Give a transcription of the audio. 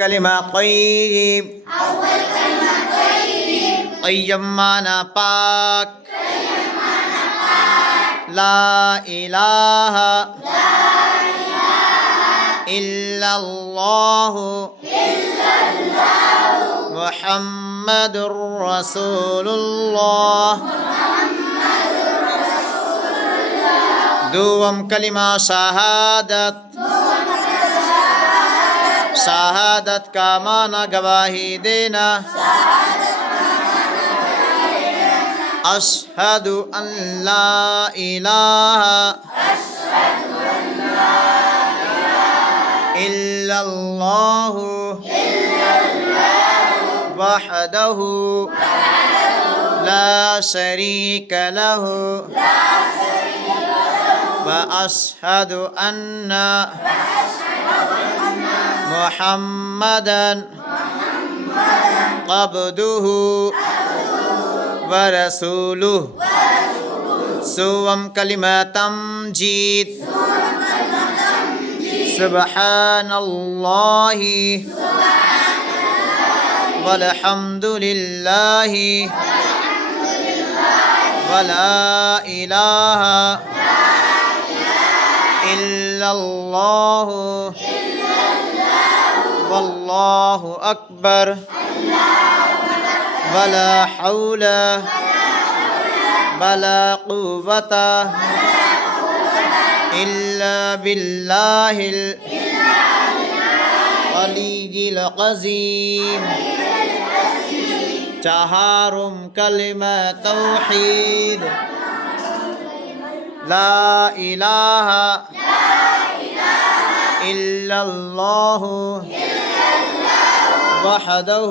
كلمة طيب طيب معنى पाक لا إله إلا الله محمد رسول الله دوم كلمة शहादत का माना गवाही देना अशहदु अन ला इलाहा इल्लल्लाहु वहदहु ला शरीक लहु व अशहदु अन्ना मुहम्मदन अब्दुहु व रसूलुहु सुवम कलिमा तमजीद सुब्हानल्लाहि वल्हम्दुलिल्लाहि वला इलाहा इल्लल्लाहु والله أكبر ولا حول ولا قوة إلا بالله العلي العظيم تهارم كلمة توحيد لا إله إلا الله وحده